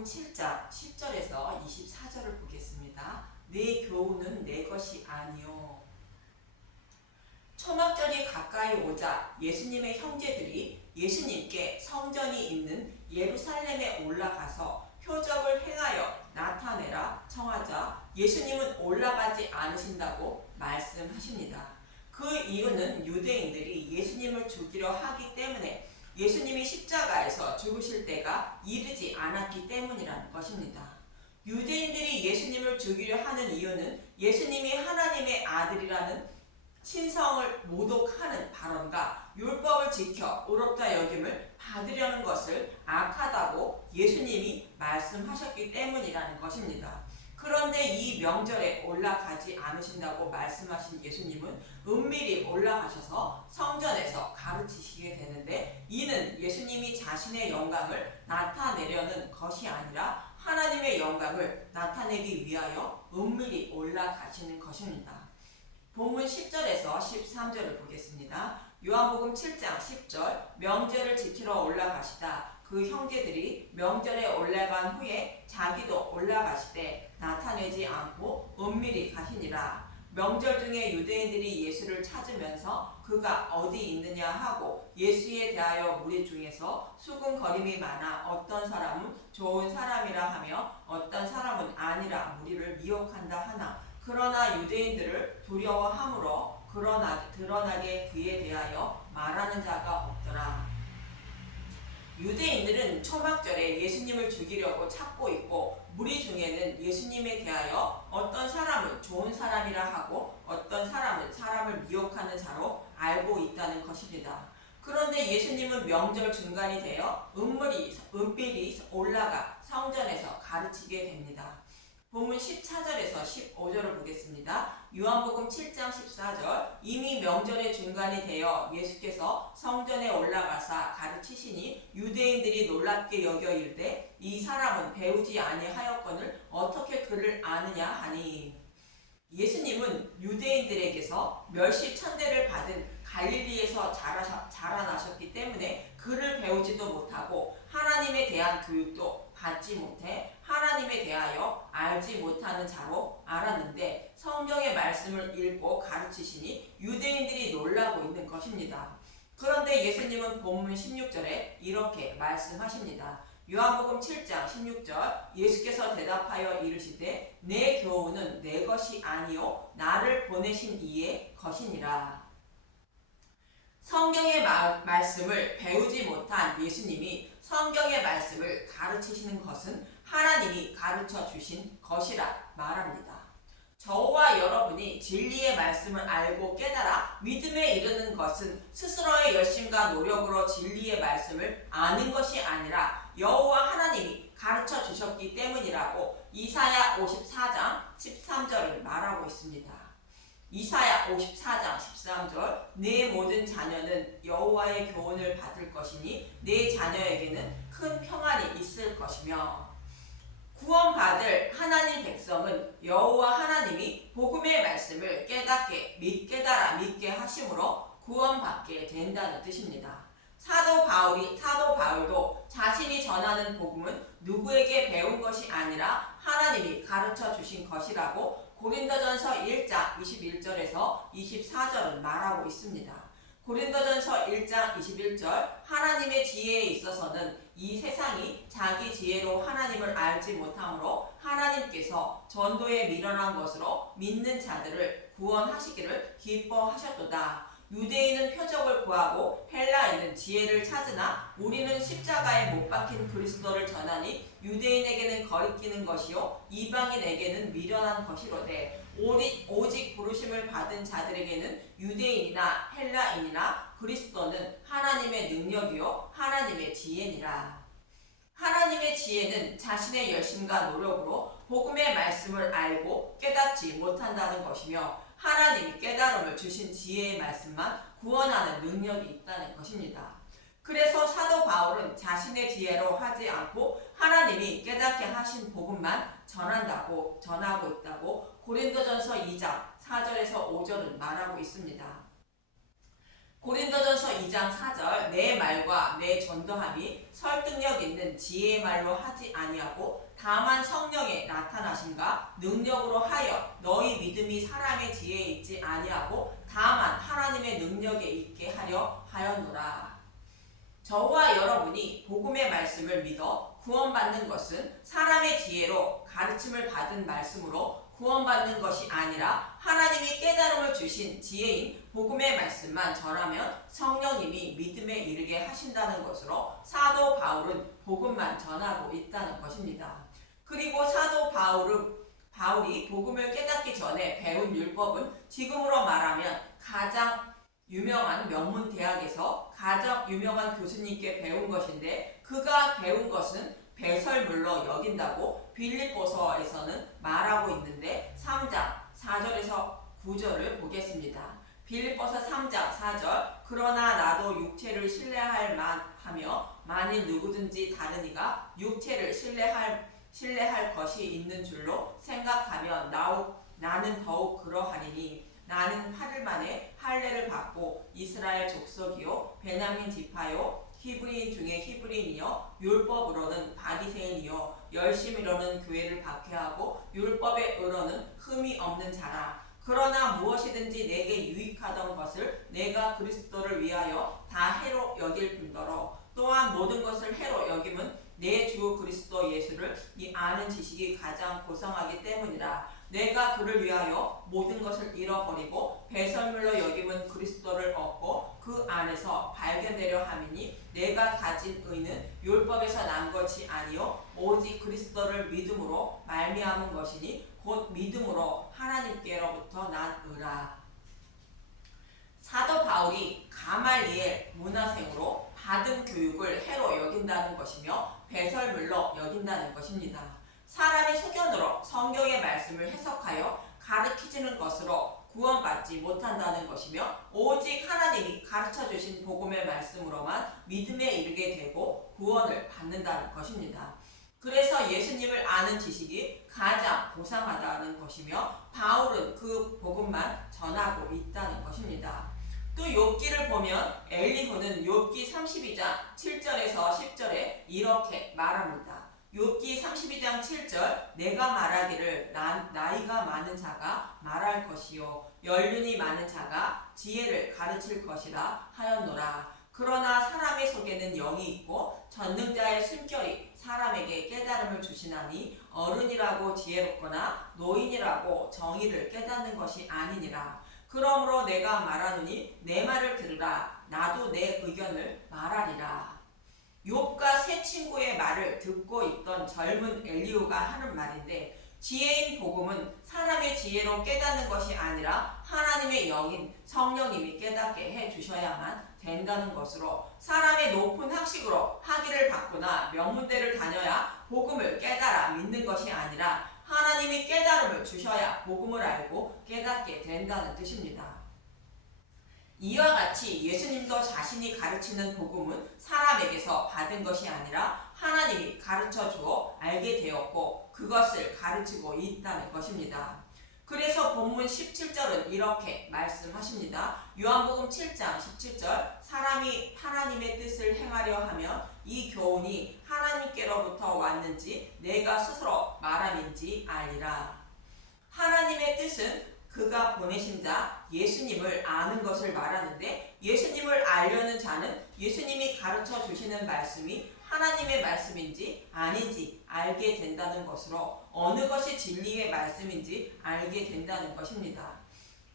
요한복음 7장 10절에서 24절을 보겠습니다. 내 교훈은 내 것이 아니요. 초막절이 가까이 오자 예수님의 형제들이 예수님께 성전이 있는 예루살렘에 올라가서 표적을 행하여 나타내라 청하자 예수님은 올라가지 않으신다고 말씀하십니다. 그 이유는 유대인들이 예수님을 죽이려 하기 때문에 예수님이 십자가에서 죽으실 때가 이르지 않았기 때문이라는 것입니다. 유대인들이 예수님을 죽이려 하는 이유는 예수님이 하나님의 아들이라는 신성을 모독하는 발언과 율법을 지켜 의롭다 여김을 받으려는 것을 악하다고 예수님이 말씀하셨기 때문이라는 것입니다. 그런데 이 명절에 올라가지 않으신다고 말씀하신 예수님은 은밀히 올라가셔서 성전에서 가르치시게 되는데, 이는 예수님이 자신의 영광을 나타내려는 것이 아니라 하나님의 영광을 나타내기 위하여 은밀히 올라가시는 것입니다. 본문 10절에서 13절을 보겠습니다. 요한복음 7장 10절 명절을 지키러 올라가시다. 그 형제들이 명절에 올라간 후에 자기도 올라가시되 나타내지 않고 은밀히 가시니라. 명절 중에 유대인들이 예수를 찾으면서 그가 어디 있느냐 하고 예수에 대하여 무리 중에서 수군거림이 많아 어떤 사람은 좋은 사람이라 하며 어떤 사람은 아니라 무리를 미혹한다 하나, 그러나 유대인들을 두려워함으로 드러나게 그에 대하여 말하는 자가 없더라. 유대인들은 초막절에 예수님을 죽이려고 찾고 있고, 무리 중에는 예수님에 대하여 어떤 사람은 좋은 사람이라 하고 어떤 사람은 사람을 미혹하는 자로 알고 있다는 것입니다. 그런데 예수님은 명절 중간이 되어 은밀히 올라가 성전에서 가르치게 됩니다. 본문 14절에서 15절을 보겠습니다. 요한복음 7장 14절 이미 명절의 중간이 되어 예수께서 성전에 올라가사 가르치시니 유대인들이 놀랍게 여겨 이르되 이 사람은 배우지 아니하였거늘 어떻게 그를 아느냐 하니, 예수님은 유대인들에게서 멸시천대를 받은 갈릴리에서 자라나셨기 때문에 그를 배우지도 못하고 하나님에 대한 교육도 받지 못해 하나님에 대하여 알지 못하는 자로 알았는데, 성경의 말씀을 읽고 가르치시니 유대인들이 놀라고 있는 것입니다. 그런데 예수님은 본문 16절에 이렇게 말씀하십니다. 요한복음 7장 16절 예수께서 대답하여 이르시되 내 교훈은 내 것이 아니요 나를 보내신 이의 것이니라. 성경의 말씀을 배우지 못한 예수님이 성경의 말씀을 가르치시는 것은 하나님이 가르쳐 주신 것이라 말합니다. 저와 여러분이 진리의 말씀을 알고 깨달아 믿음에 이르는 것은 스스로의 열심과 노력으로 진리의 말씀을 아는 것이 아니라 여호와 하나님이 가르쳐 주셨기 때문이라고 이사야 54장 13절을 말하고 있습니다. 이사야 54장 13절 내 모든 자녀는 여호와의 교훈을 받을 것이니 내 자녀에게는 큰 평안이 있을 것이며, 구원받을 하나님 백성은 여호와 하나님이 복음의 말씀을 깨달아 믿게 하심으로 구원받게 된다는 뜻입니다. 사도 바울도 자신이 전하는 복음은 누구에게 배운 것이 아니라 하나님이 가르쳐 주신 것이라고 고린도전서 1장 21절에서 24절은 말하고 있습니다. 고린도전서 1장 21절 하나님의 지혜에 있어서는 이 세상이 자기 지혜로 하나님을 알지 못하므로 하나님께서 전도에 미련한 것으로 믿는 자들을 구원하시기를 기뻐하셨도다. 유대인은 표적을 구하고 헬라인은 지혜를 찾으나 우리는 십자가에 못 박힌 그리스도를 전하니 유대인에게는 거리끼는 것이요 이방인에게는 미련한 것이로되 오직 부르심을 받은 자들에게는 유대인이나 헬라인이나 그리스도는 하나님의 능력이요 하나님의 지혜니라. 하나님의 지혜는 자신의 열심과 노력으로 복음의 말씀을 알고 깨닫지 못한다는 것이며, 하나님이 깨달음을 주신 지혜의 말씀만 구원하는 능력이 있다는 것입니다. 그래서 사도 바울은 자신의 지혜로 하지 않고 하나님이 깨닫게 하신 복음만 전하고 있다고 고린도전서 2장 4절에서 5절은 말하고 있습니다. 고린도전서 2장 4절 내 말과 내 전도함이 설득력 있는 지혜의 말로 하지 아니하고 다만 성령의 나타나심과 능력으로 하여 너희 믿음이 사람의 지혜에 있지 아니하고 다만 하나님의 능력에 있게 하려 하였노라. 저와 여러분이 복음의 말씀을 믿어 구원받는 것은 사람의 지혜로 가르침을 받은 말씀으로 구원받는 것이 아니라 하나님이 깨달음을 주신 지혜인 복음의 말씀만 전하면 성령님이 믿음에 이르게 하신다는 것으로 사도 바울은 복음만 전하고 있다는 것입니다. 그리고 사도 바울이 복음을 깨닫기 전에 배운 율법은 지금으로 말하면 가장 유명한 명문 대학에서 가장 유명한 교수님께 배운 것인데 그가 배운 것은 배설물로 여긴다고 빌립보서에서는 말하고 있는데 3장 4절에서 9절을 보겠습니다. 빌립보서 3장 4절 그러나 나도 육체를 신뢰할 만하며 만일 누구든지 다른 이가 육체를 신뢰할 것이 있는 줄로 생각하면 나는 더욱 그러하리니 나는 8일 만에 할례를 받고 이스라엘 족속이요 베냐민 지파요 히브리인 중에 히브리인이요 율법으로는 바리새인이요 열심히로는 교회를 박해하고 율법의 의로는 흠이 없는 자라. 그러나 무엇이든지 내게 유익하던 것을 내가 그리스도를 위하여 다 해로 여길 뿐더러 또한 모든 것을 해로 여김은 내 주 그리스도 예수를 이 아는 지식이 가장 고상하기 때문이라. 내가 그를 위하여 모든 것을 잃어버리고 배설물로 여김은 그리스도를 얻고 그 안에서 발견되려 함이니 내가 가진 의는 율법에서 난 것이 아니요 오직 그리스도를 믿음으로 말미암은 것이니 곧 믿음으로 하나님께로부터 난 의라. 사도 바울이 가말리엘 문화생으로 받은 교육을 해로 여긴다는 것이며 배설물로 여긴다는 것입니다. 사람의 소견으로 성경의 말씀을 해석하여 가르치는 것으로 구원받지 못한다는 것이며 오직 하나님이 가르쳐주신 복음의 말씀으로만 믿음에 이르게 되고 구원을 받는다는 것입니다. 그래서 예수님을 아는 지식이 가장 고상하다는 것이며 바울은 그 복음만 전하고 있다는 것입니다. 또 욥기를 보면 엘리후는 욥기 32장 7절에서 10절에 이렇게 말합니다. 욥기 32장 7절 내가 말하기를 나이가 많은 자가 말할 것이요 연륜이 많은 자가 지혜를 가르칠 것이라 하였노라. 그러나 사람의 속에는 영이 있고 전능자의 숨결이 사람에게 깨달음을 주시나니 어른이라고 지혜롭거나 노인이라고 정의를 깨닫는 것이 아니니라. 그러므로 내가 말하노니 내 말을 들으라. 나도 내 의견을 말하리라. 욥과 세 친구의 말을 듣고 있던 젊은 엘리후가 하는 말인데 지혜인 복음은 사람의 지혜로 깨닫는 것이 아니라 하나님의 영인 성령님이 깨닫게 해주셔야만 된다는 것으로 사람의 높은 학식으로 학위를 받거나 명문대를 다녀야 복음을 깨달아 믿는 것이 아니라 하나님이 깨달음을 주셔야 복음을 알고 깨닫게 된다는 뜻입니다. 이와 같이 예수님도 자신이 가르치는 복음은 사람에게서 받은 것이 아니라 하나님이 가르쳐 주어 알게 되었고 그것을 가르치고 있다는 것입니다. 그래서 본문 17절은 이렇게 말씀하십니다. 요한복음 7장 17절 사람이 하나님의 뜻을 행하려 하면 이 교훈이 하나님께로부터 왔는지 내가 스스로 말함인지 알리라. 하나님의 뜻은 그가 보내신 자 예수님을 아는 것을 말하는데 예수님을 알려는 자는 예수님이 가르쳐 주시는 말씀이 하나님의 말씀인지 아닌지 알게 된다는 것으로 어느 것이 진리의 말씀인지 알게 된다는 것입니다.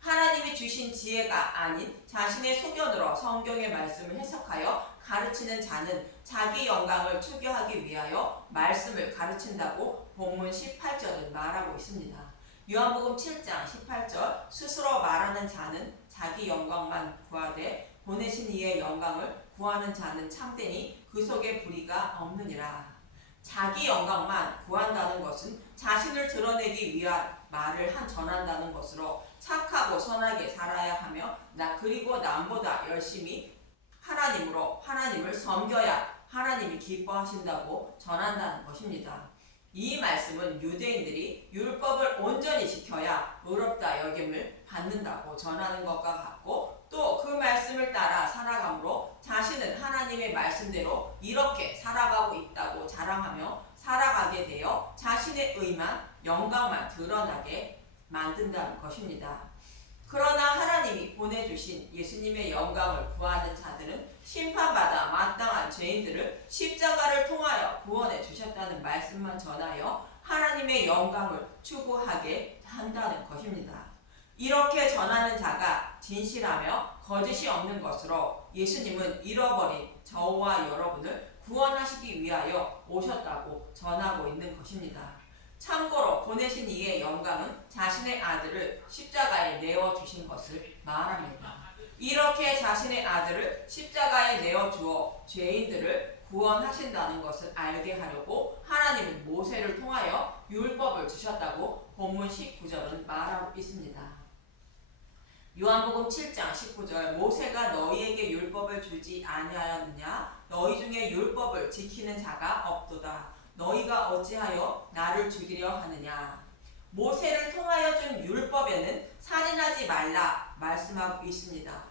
하나님이 주신 지혜가 아닌 자신의 소견으로 성경의 말씀을 해석하여 가르치는 자는 자기 영광을 추구하기 위하여 말씀을 가르친다고 본문 18절은 말하고 있습니다. 요한복음 7장 18절 스스로 말하는 자는 자기 영광만 구하되 보내신 이의 영광을 구하는 자는 참되니 그 속에 불의가 없느니라. 자기 영광만 구한다는 것은 자신을 드러내기 위한 말을 전한다는 것으로 착하고 선하게 살아야 하며 그리고 남보다 열심히 하나님을 섬겨야 하나님이 기뻐하신다고 전한다는 것입니다. 이 말씀은 유대인들이 율법을 온전히 지켜야 의롭다 여김을 받는다고 전하는 것과 같고 또 그 말씀을 따라 살아감으로 자신은 하나님의 말씀대로 이렇게 살아가고 있다고 자랑하며 살아가게 되어 자신의 의만, 영광만 드러나게 만든다는 것입니다. 그러나 하나님이 보내주신 예수님의 영광을 구하는 자들은 심판받아 마땅한 죄인들을 십자가를 통하여 구원해 주셨다는 말씀만 전하여 하나님의 영광을 추구하게 한다는 것입니다. 이렇게 전하는 자가 진실하며 거짓이 없는 것으로 예수님은 잃어버린 저와 여러분을 구원하시기 위하여 오셨다고 전하고 있는 것입니다. 참고로 보내신 이의 영광은 자신의 아들을 십자가에 내어주신 것을 말합니다. 이렇게 자신의 아들을 십자가에 내어주어 죄인들을 구원하신다는 것을 알게 하려고 하나님은 모세를 통하여 율법을 주셨다고 본문 19절은 말하고 있습니다. 요한복음 7장 19절 모세가 너희에게 율법을 주지 아니하였느냐 너희 중에 율법을 지키는 자가 없도다 너희가 어찌하여 나를 죽이려 하느냐. 모세를 통하여 준 율법에는 살인하지 말라 말씀하고 있습니다.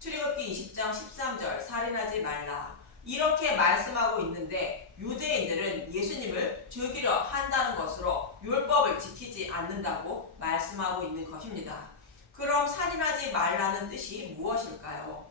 출애굽기 20장 13절 살인하지 말라 이렇게 말씀하고 있는데 유대인들은 예수님을 죽이려 한다는 것으로 율법을 지키지 않는다고 말씀하고 있는 것입니다. 그럼 살인하지 말라는 뜻이 무엇일까요?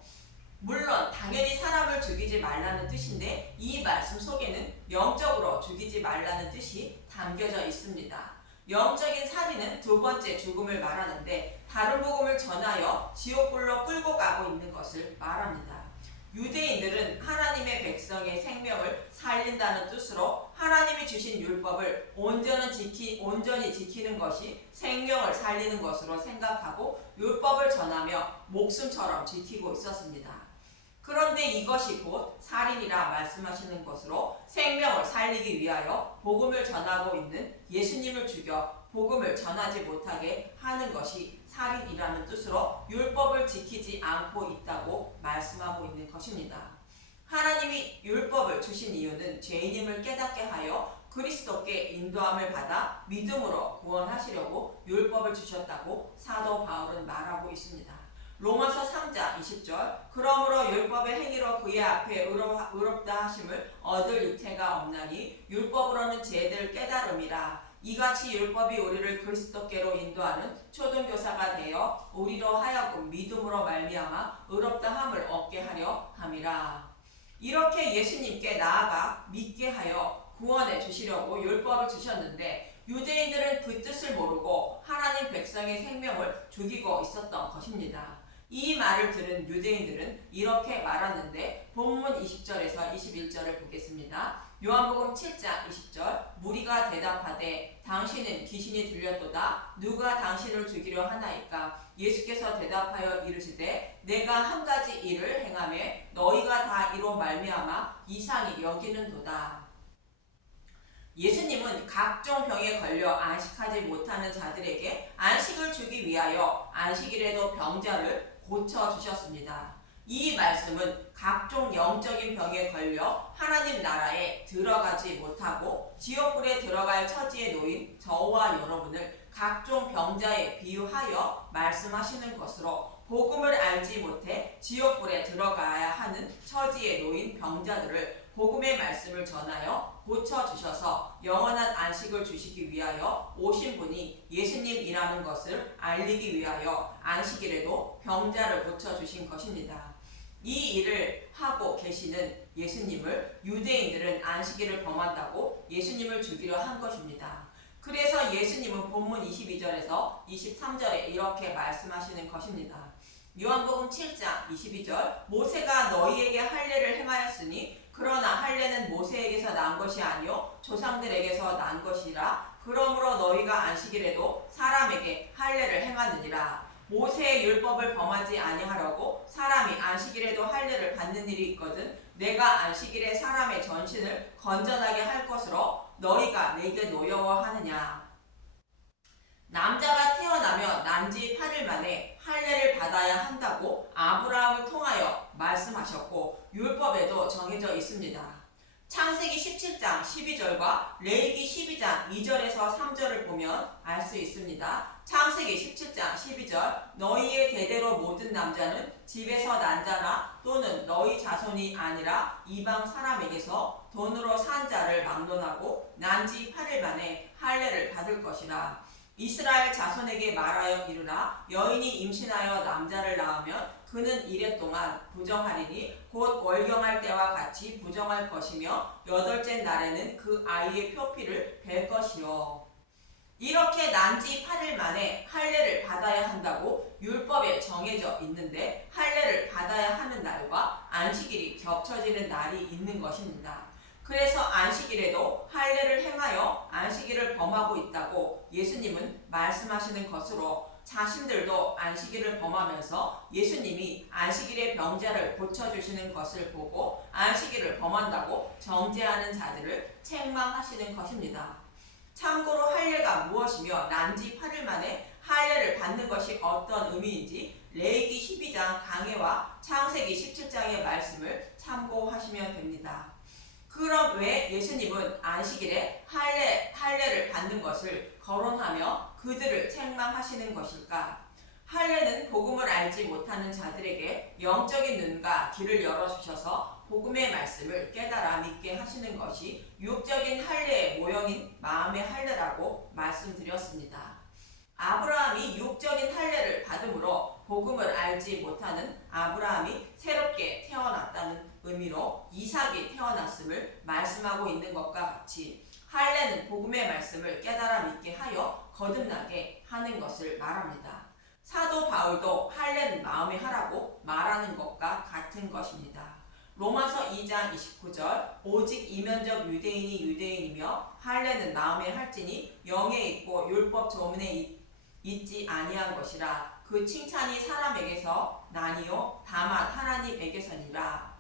물론 당연히 사람을 죽이지 말라는 뜻인데 이 말씀 속에는 영적으로 죽이지 말라는 뜻이 담겨져 있습니다. 영적인 살인은 두 번째 죽음을 말하는데 다른 복음을 전하여 지옥불로 끌고 가고 있는 것을 말합니다. 유대인들은 하나님의 백성의 생명을 살린다는 뜻으로 하나님이 주신 율법을 온전히 지키는 것이 생명을 살리는 것으로 생각하고 율법을 전하며 목숨처럼 지키고 있었습니다. 그런데 이것이 곧 살인이라 말씀하시는 것으로 생명을 살리기 위하여 복음을 전하고 있는 예수님을 죽여 복음을 전하지 못하게 하는 것이 살인이라는 뜻으로 율법을 지키지 않고 있다고 말씀하고 있는 것입니다. 하나님이 율법을 주신 이유는 죄인임을 깨닫게 하여 그리스도께 인도함을 받아 믿음으로 구원하시려고 율법을 주셨다고 사도 바울은 말하고 있습니다. 로마서 3장 20절 그러므로 율법의 행위로 그의 앞에 의롭다 하심을 얻을 육체가 없나니 율법으로는 죄를 깨달음이라. 이같이 율법이 우리를 그리스도께로 인도하는 초등교사가 되어 우리로 하여금 믿음으로 말미암아 의롭다함을 얻게 하려 함이라. 이렇게 예수님께 나아가 믿게 하여 구원해 주시려고 율법을 주셨는데 유대인들은 그 뜻을 모르고 하나님 백성의 생명을 죽이고 있었던 것입니다. 이 말을 들은 유대인들은 이렇게 말하는데 본문 20절에서 21절을 보겠습니다. 요한복음 7장 20절 무리가 대답하되 당신은 귀신이 들렸도다 누가 당신을 죽이려 하나이까. 예수께서 대답하여 이르시되 내가 한 가지 일을 행하매 너희가 다 이로 말미암아 이상히 여기는도다. 예수님은 각종 병에 걸려 안식하지 못하는 자들에게 안식을 주기 위하여 안식일에도 병자를 고쳐주셨습니다. 이 말씀은 각종 영적인 병에 걸려 하나님 나라에 들어가지 못하고 지옥불에 들어갈 처지에 놓인 저와 여러분을 각종 병자에 비유하여 말씀하시는 것으로 복음을 알지 못해 지옥불에 들어가야 하는 처지에 놓인 병자들을 복음의 말씀을 전하여 고쳐주셔서 영원한 안식을 주시기 위하여 오신 분이 예수님이라는 것을 알리기 위하여 안식일에도 병자를 고쳐주신 것입니다. 이 일을 하고 계시는 예수님을 유대인들은 안식일을 범한다고 예수님을 죽이려 한 것입니다. 그래서 예수님은 본문 22절에서 23절에 이렇게 말씀하시는 것입니다. 요한복음 7장 22절 모세가 너희에게 할례를 행하였으니 그러나 할례는 모세에게서 난 것이 아니요 조상들에게서 난 것이라. 그러므로 너희가 안식일에도 사람에게 할례를 행하느니라. 모세의 율법을 범하지 아니하려고 사람이 안식일에도 할례를 받는 일이 있거든 내가 안식일에 사람의 전신을 건전하게 할 것으로 너희가 내게 노여워하느냐. 남자가 태어나면 난지 8일 만에 할례를 받아야 한다고 아브라함을 통하여 말씀하셨고 율법에도 정해져 있습니다. 창세기 17장 12절과 레위기 12장 2절에서 3절을 보면 알 수 있습니다. 창세기 17장 12절 너희의 대대로 모든 남자는 집에서 난 자나 또는 너희 자손이 아니라 이방 사람에게서 돈으로 산 자를 막론하고 난 지 8일 만에 할례를 받을 것이라. 이스라엘 자손에게 말하여 이르라. 여인이 임신하여 남자를 낳으면 그는 이래 동안 부정하리니 곧 월경할 때와 같이 부정할 것이며 여덟째 날에는 그 아이의 표피를 벨 것이요. 이렇게 난 지 8일 만에 할례를 받아야 한다고 율법에 정해져 있는데 할례를 받아야 하는 날과 안식일이 겹쳐지는 날이 있는 것입니다. 그래서 안식일에도 할례를 행하여 안식일을 범하고 있다고 예수님은 말씀하시는 것으로 자신들도 안식일을 범하면서 예수님이 안식일의 병자를 고쳐주시는 것을 보고 안식일을 범한다고 정죄하는 자들을 책망하시는 것입니다. 참고로 할례가 무엇이며 난 지 8일 만에 할례를 받는 것이 어떤 의미인지 레위기 12장 강해와 창세기 17장의 말씀을 참고하시면 됩니다. 그럼 왜 예수님은 안식일에 할례를 받는 것을 거론하며 그들을 책망하시는 것일까? 할례는 복음을 알지 못하는 자들에게 영적인 눈과 귀를 열어주셔서 복음의 말씀을 깨달아 믿게 하시는 것이 육적인 할례의 모형인 마음의 할례라고 말씀드렸습니다. 아브라함이 육적인 할례를 받음으로 복음을 알지 못하는 아브라함이 새롭게 태어났다는 의미로 이삭이 태어났음을 말씀하고 있는 것과 같이 할례는 복음의 말씀을 깨달아 믿게 하여 거듭나게 하는 것을 말합니다. 사도 바울도 할례는 마음에 하라고 말하는 것과 같은 것입니다. 로마서 2장 29절 오직 이면적 유대인이 유대인이며 할례는 마음에 할지니 영에 있고 율법 조문에 있지 아니한 것이라. 그 칭찬이 사람에게서 나니요 다만 하나님에게서니라.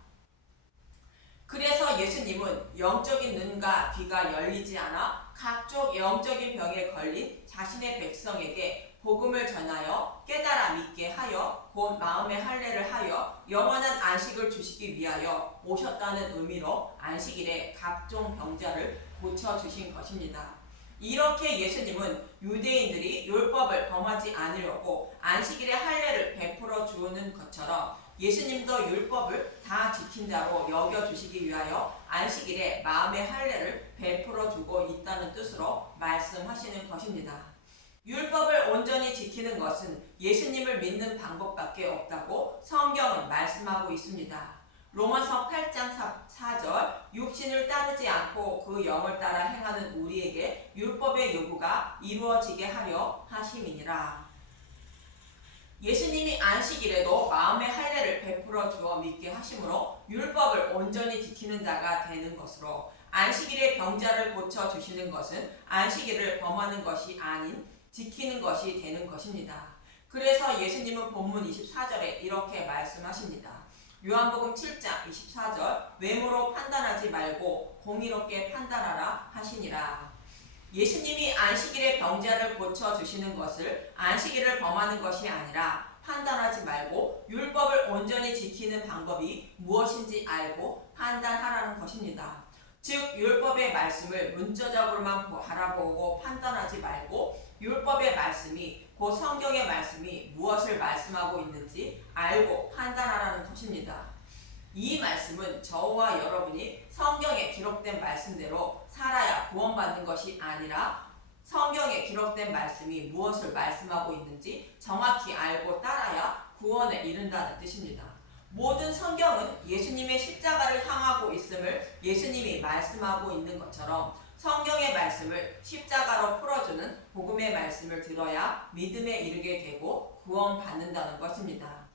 그래서 예수님은 영적인 눈과 귀가 열리지 않아 각종 영적인 병에 걸린 자신의 백성에게 복음을 전하여 깨달아 믿게 하여 곧 마음의 할례를 하여 영원한 안식을 주시기 위하여 오셨다는 의미로 안식일에 각종 병자를 고쳐주신 것입니다. 이렇게 예수님은 유대인들이 율법을 범하지 않으려고 안식일에 할례를 베풀어 주는 것처럼 예수님도 율법을 다 지킨 자로 여겨주시기 위하여 안식일에 마음의 할례를 베풀어 주고 있다는 뜻으로 말씀하시는 것입니다. 율법을 온전히 지키는 것은 예수님을 믿는 방법밖에 없다고 성경은 말씀하고 있습니다. 로마서 8장 4절 육신을 따르지 않고 그 영을 따라 행하는 우리에게 율법의 요구가 이루어지게 하려 하심이니라. 예수님이 안식일에도 마음의 할례를 베풀어 주어 믿게 하심으로 율법을 온전히 지키는 자가 되는 것으로 안식일에 병자를 고쳐 주시는 것은 안식일을 범하는 것이 아닌 지키는 것이 되는 것입니다. 그래서 예수님은 본문 24절에 이렇게 말씀하십니다. 요한복음 7장 24절 외모로 판단하지 말고 공의롭게 판단하라 하시니라. 예수님이 안식일에 병자를 고쳐주시는 것을 안식일을 범하는 것이 아니라 판단하지 말고 율법을 온전히 지키는 방법이 무엇인지 알고 판단하라는 것입니다. 즉 율법의 말씀을 문자적으로만 바라보고 판단하지 말고 율법의 말씀이 곧 성경의 말씀이 무엇을 말씀하고 있는지 알고 판단하라는 것입니다. 이 말씀은 저와 여러분이 성경에 기록된 말씀대로 살아야 구원받는 것이 아니라 성경에 기록된 말씀이 무엇을 말씀하고 있는지 정확히 알고 따라야 구원에 이른다는 뜻입니다. 모든 성경은 예수님의 십자가를 향하고 있음을 예수님이 말씀하고 있는 것처럼 성경의 말씀을 십자가로 풀어주는 복음의 말씀을 들어야 믿음에 이르게 되고 구원받는다는 것입니다.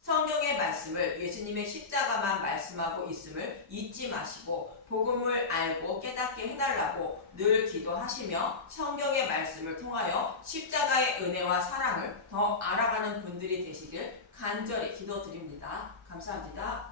성경의 말씀을 예수님의 십자가만 말씀하고 있음을 잊지 마시고 복음을 알고 깨닫게 해달라고 늘 기도하시며 성경의 말씀을 통하여 십자가의 은혜와 사랑을 더 알아가는 분들이 되시길 간절히 기도드립니다. 감사합니다.